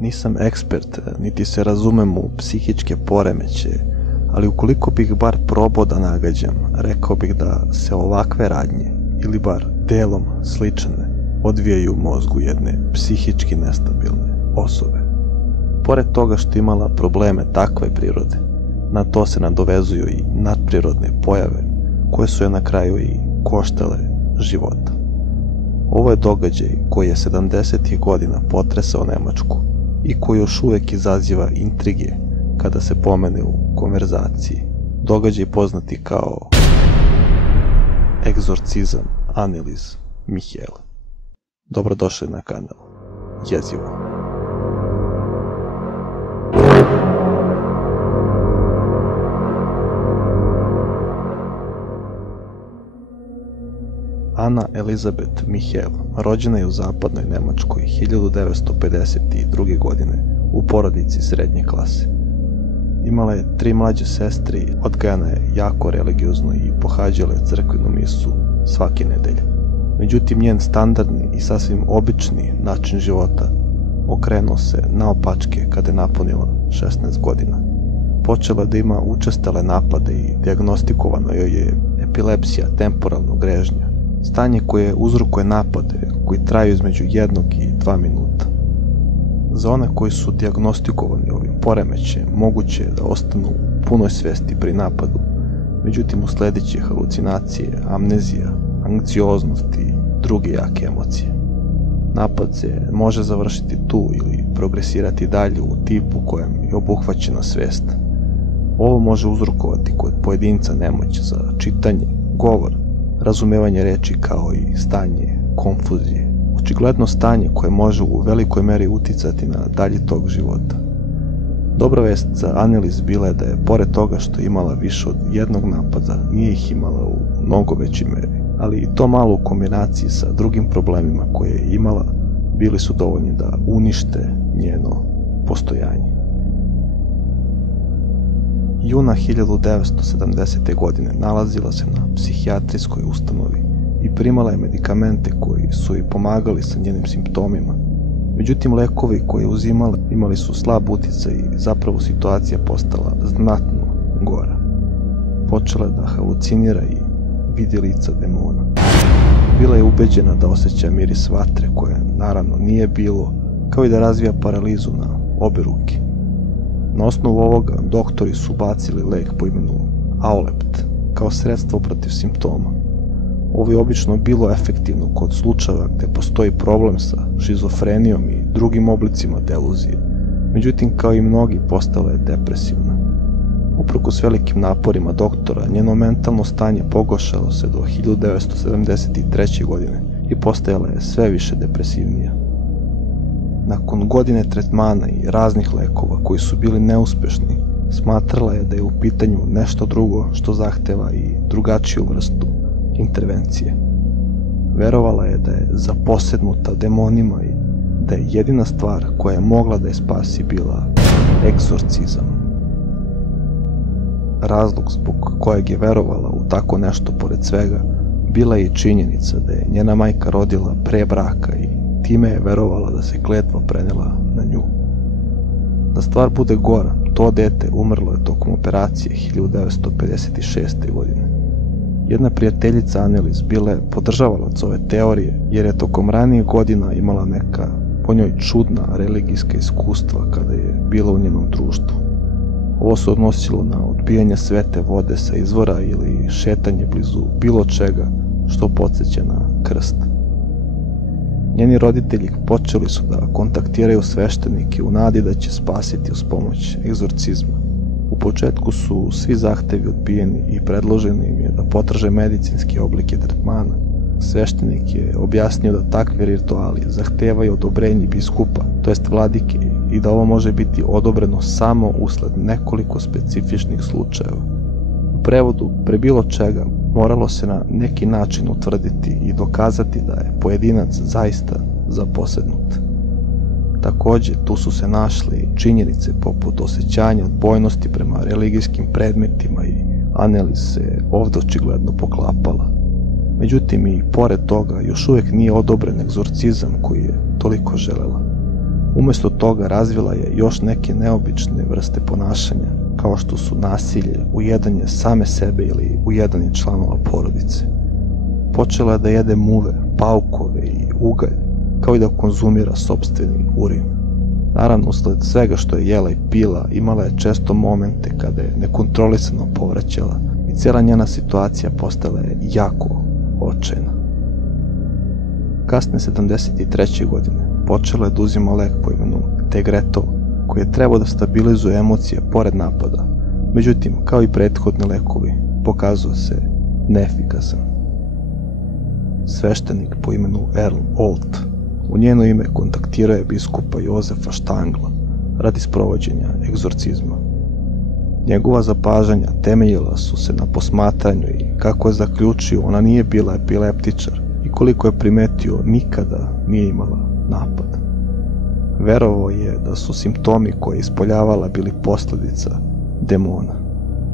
Nisam ekspert, niti se razumem u psihičke poremeće, ali ukoliko bih bar probao da nagađam, rekao bih da se ovakve radnje, ili bar delom slične, odvijaju u mozgu jedne psihički nestabilne osobe. Pored toga što imala probleme takve prirode, na to se nadovezuju i nadprirodne pojave, koje su je na kraju i koštale života. Ovo je događaj koji je 70. godina potresao Nemačku i koji još uvek izaziva intrige kada se pomene u konverzaciji. Događaj poznati kao egzorcizam Annelies Michel. Dobrodošli na kanal Jezivo. Anna Elisabeth Michel rođena je u zapadnoj Nemačkoj 1952. godine u porodici srednje klase. Imala je 3 mlađe sestre i odgajana je jako religiozno i pohađala je crkvenu misu svake nedelje. Međutim, njen standardni i sasvim obični način života okrenuo se naopačke kada je napunila 16 godina. Počela da ima učestale napade i dijagnostikovano joj je epilepsija temporalnog grežnja, stanje koje uzrokuje napade koji traju između 1 i 2 minuta. Za one koji su dijagnostikovani ovim poremećajem, moguće je da ostanu u punoj svesti pri napadu, međutim usledit halucinacije, amnezija, anksioznost i druge jake emocije. Napad se može završiti tu ili progresirati dalje u tipu kojem je obuhvaćena svest. Ovo može uzrokovati kod pojedinca nemoć za čitanje, govor, razumevanje reči kao i stanje konfuzije. Očigledno stanje koje može u velikoj meri uticati na dalji tok života. Dobra vest za Annelies bila je da je, pored toga što je imala više od jednog napada, nije ih imala u mnogo većoj meri, ali i to malo u kombinaciji sa drugim problemima koje je imala, bili su dovoljni da unište njeno postojanje. Juna 1970. godine nalazila se na psihijatrijskoj ustanovi i primala je medikamente koji su joj pomagali sa njenim simptomima. Međutim, lekovi koje je uzimala imali su slab uticaj i zapravo situacija postala znatno gora. Počela da halucinira i vidi lica demona. Bila je ubeđena da osjeća miris vatre koje naravno nije bilo, kao i da razvija paralizu na obe ruke. Na osnovu ovoga doktori su bacili lek po imenu Aulept kao sredstvo protiv simptoma. Ovo je obično bilo efektivno kod slučajeva gde postoji problem sa šizofrenijom i drugim oblicima deluzije, međutim kao i mnogi postala je depresivna. Uprkos velikim naporima doktora, njeno mentalno stanje pogoršalo se do 1973. godine i postajala je sve više depresivnija. Nakon godine tretmana i raznih lekova koji su bili neuspešni, smatrala je da je u pitanju nešto drugo što zahteva i drugačiju vrstu intervencije. Verovala je da je zaposednuta demonima i da je jedina stvar koja je mogla da je spasi bila egzorcizam. Razlog zbog kojeg je verovala u tako nešto pored svega bila je i činjenica da je njena majka rodila pre braka i time je verovala da se kletva prenela na nju. Da stvar bude gora, to dete umrlo je tokom operacije 1956. godine. Jedna prijateljica Annelies bila je podržavalac ove teorije jer je tokom ranijih godina imala neka po njoj čudna religijska iskustva kada je bila u njenom društvu. Ovo se odnosilo na odbijanje svete vode sa izvora ili šetanje blizu bilo čega što podsjeća na krst. Njeni roditelji počeli su da kontaktiraju sveštenike u nadi da će spasiti uz pomoć egzorcizma. U početku su svi zahtevi odbijeni i predloženo im je da potraže medicinske oblike tretmana. Sveštenik je objasnio da takvi rituali zahtevaju odobrenje biskupa, to jest vladike, i da ovo može biti odobreno samo usled nekoliko specifičnih slučajeva. U prevodu, pre bilo čega, moralo se na neki način utvrditi i dokazati da je pojedinac zaista zaposednut. Takođe, tu su se našli činjenice poput osjećanja odbojnosti prema religijskim predmetima i Annelies se ovde očigledno poklapala. Međutim, i pored toga još uvek nije odobren egzorcizam koji je toliko želela. Umesto toga razvila je još neke neobične vrste ponašanja, kao što su nasilje, ujedanje same sebe ili ujedanje članova porodice. Počela je da jede muve, paukove i ugalj, kao i da konzumira sopstveni urin. Naravno, usled svega što je jela i pila, imala je često momente kada je nekontrolisano povraćala i cijela njena situacija postala je jako očajna. Kasne 73. godine počela je da uzima lek po imenu Tegretol, koji je trebao da stabilizuje emocije pored napada. Međutim, kao i prethodni lekovi, pokazao se neefikasan. Sveštenik po imenu Earl Olt u njeno ime kontaktirao je biskupa Jozefa Štangla radi sprovođenja egzorcizma. Njegova zapažanja temeljila su se na posmatranju i, kako je zaključio, ona nije bila epileptičar i, koliko je primetio, nikada nije imala napad. Verovao je da su simptomi koje je ispoljavala bili posledica demona.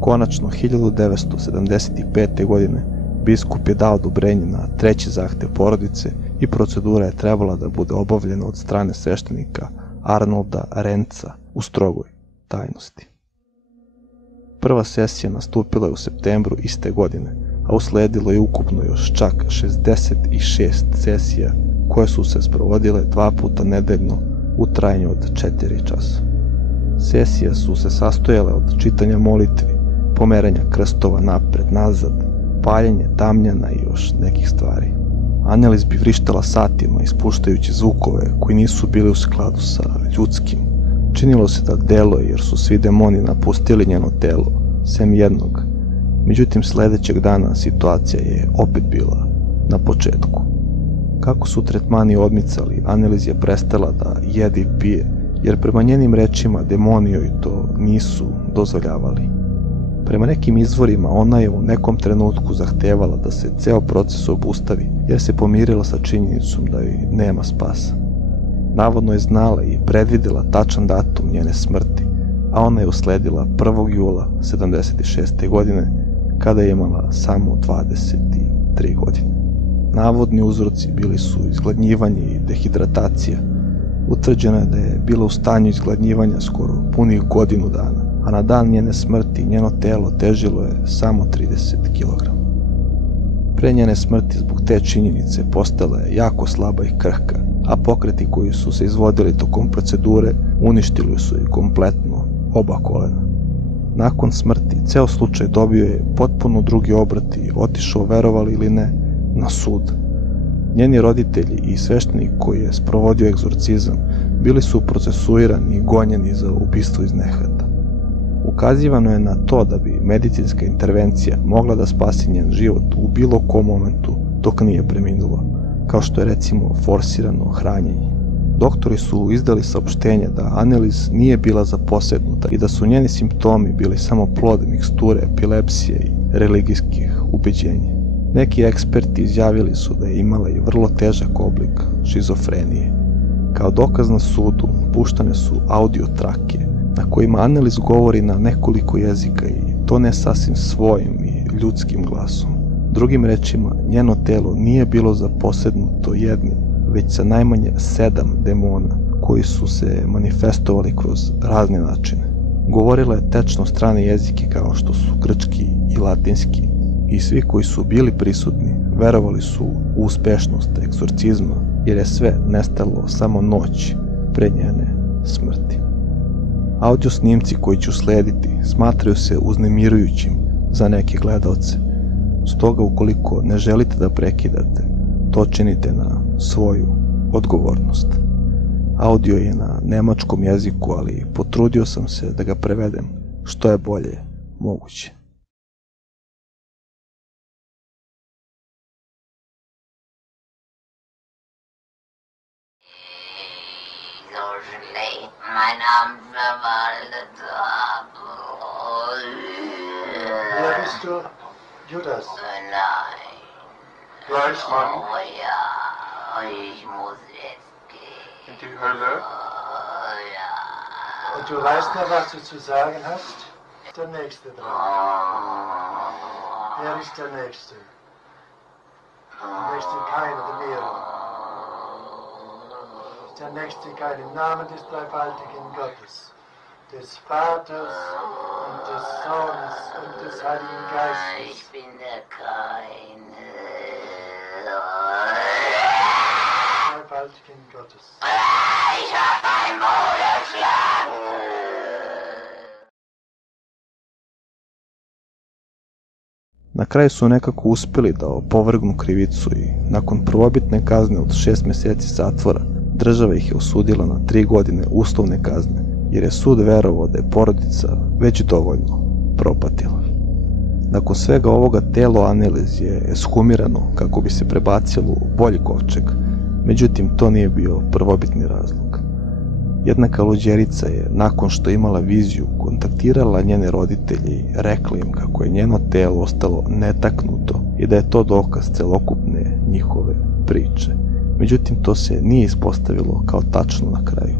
Konačno, 1975. godine biskup je dao odobrenje na treći zahtev porodice i procedura je trebala da bude obavljena od strane sveštenika Arnolda Renca u strogoj tajnosti. Prva sesija nastupila je u septembru iste godine, a usledilo je ukupno još čak 66 sesija koje su se sprovodile 2 puta nedeljno u trajanju od 4 časa. Sesije su se sastojale od čitanja molitvi, pomeranja krstova napred-nazad, paljenje tamjana i još nekih stvari. Annelies bi vrištala satima ispuštajući zvukove koji nisu bili u skladu sa ljudskim. Činilo se da deluje jer su svi demoni napustili njeno telo, sem jednog. Međutim, sledećeg dana situacija je opet bila na početku. Kako su tretmani odmicali, Annelies je prestala da jede i pije, jer prema njenim rečima demoni joj to nisu dozvoljavali. Prema nekim izvorima ona je u nekom trenutku zahtevala da se ceo proces obustavi, jer se pomirila sa činjenicom da joj nema spasa. Navodno je znala i predvidela tačan datum njene smrti, a ona je usledila 1. jula 76. godine, kada je imala samo 23 godine. Navodni uzroci bili su izgladnjivanje i dehidratacija. Utvrđeno je da je bila u stanju izgladnjivanja skoro punih godinu dana, a na dan njene smrti njeno telo težilo je samo 30 kg. Pre njene smrti zbog te činjenice postala je jako slaba i krhka, a pokreti koji su se izvodili tokom procedure uništili su i kompletno oba kolena. Nakon smrti ceo slučaj dobio je potpuno drugi obrat i otišao, verovali ili ne, na sud. Njeni roditelji i sveštenik koji je sprovodio egzorcizam bili su procesuirani i gonjeni za ubistvo iz nehata. Ukazivano je na to da bi medicinska intervencija mogla da spasi njen život u bilo kom momentu dok nije preminula, kao što je recimo forsirano hranjenje. Doktori su izdali saopštenje da Annelies nije bila zaposednuta i da su njeni simptomi bili samo plod miksture epilepsije i religijskih ubeđenja. Neki eksperti izjavili su da je imala i vrlo težak oblik šizofrenije. Kao dokaz na sudu puštane su audio trake na kojima Annelies govori na nekoliko jezika i to ne sasvim svojim i ljudskim glasom. Drugim rečima, njeno telo nije bilo zaposednuto jednim, već sa najmanje 7 demona koji su se manifestovali kroz razne načine. Govorila je tečno strane jezike kao što su grčki i latinski i svi koji su bili prisutni verovali su u uspešnost egzorcizma jer je sve nestalo samo noć pre njene smrti. Audio snimci koji će uslediti smatraju se uznemirujućim za neke gledaoce. Stoga, ukoliko ne želite da prekidate, to činite na svoju odgovornost. Audio je na nemačkom jeziku, ali potrudio sam se da ga prevedem što je bolje moguće. Mein Name ist Wer bist du? Judas? Nein. Fleischmann? Oh ja, ich muss jetzt gehen. In die Hölle? Und du weißt noch, was du zu sagen hast? Der Nächste dran. Wer ist der Nächste? Der Nächste keiner, der mehrere. Der Nächste kein im Namen des dreifaltigen Gottes, des Vaters und des Sohnes und des Heiligen Geistes. Ich bin der Keine. Dreifaltigen Gottes. Ich hab ein Bruderschlag. Na kraju su nekako uspjeli da opovrgnu krivicu i nakon prvobitne kazne od 6 mjeseci zatvora, država ih je osudila na 3 godine uslovne kazne, jer je sud verovao da je porodica već dovoljno propatila. Nakon svega ovoga telo Annelies je ekshumirano kako bi se prebacilo u bolji kovčeg, međutim to nije bio prvobitni razlog. Jedna kaluđerica je, nakon što je imala viziju, kontaktirala njene roditelje i rekla im kako je njeno telo ostalo netaknuto i da je to dokaz celokupne njihove priče. Međutim, to se nije ispostavilo kao tačno na kraju.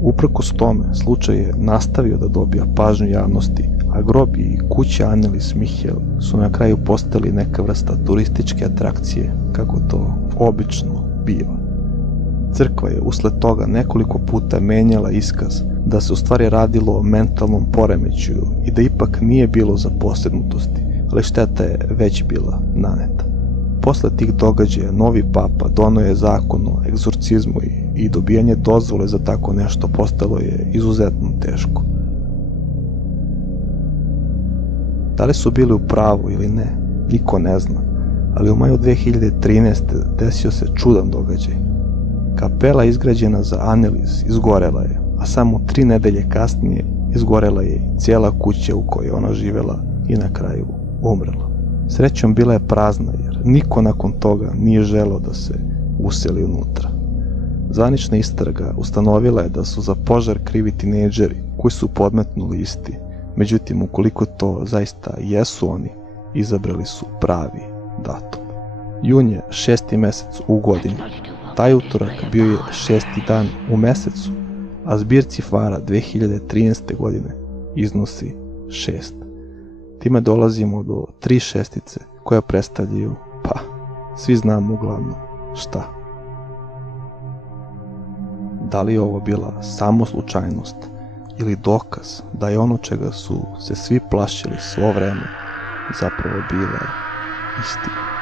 Uprkos tome, slučaj je nastavio da dobija pažnju javnosti, a grob i kuća Annelies Michel su na kraju postali neka vrsta turističke atrakcije, kako to obično biva. Crkva je usled toga nekoliko puta menjala iskaz da se u stvari radilo o mentalnom poremećaju i da ipak nije bilo zaposjednutosti, ali šteta je već bila naneta. Posle tih događaja novi papa doneo je zakon o egzorcizmu i dobijanje dozvole za tako nešto postalo je izuzetno teško. Da li su bili u pravu ili ne, niko ne zna, ali u maju 2013. desio se čudan događaj. Kapela izgrađena za Annelies izgorela je, a samo 3 nedelje kasnije izgorela je i cijela kuća u kojoj ona živela i na kraju umrla. Srećom bila je prazna jer niko nakon toga nije želeo da se useli unutra. Zvanična istraga ustanovila je da su za požar krivi tinejdžeri koji su podmetnuli isti, međutim ukoliko to zaista jesu oni, izabrali su pravi datum. Jun je 6. mesec u godini. Taj utorak bio je 6. dan u mesecu, a zbir cifara 2013. godine iznosi 6. Time dolazimo do 3 šestice koja predstavljaju, pa, svi znamo uglavnom šta. Da li je ovo bila samo slučajnost ili dokaz da je ono čega su se svi plašili svo vreme zapravo bila istina?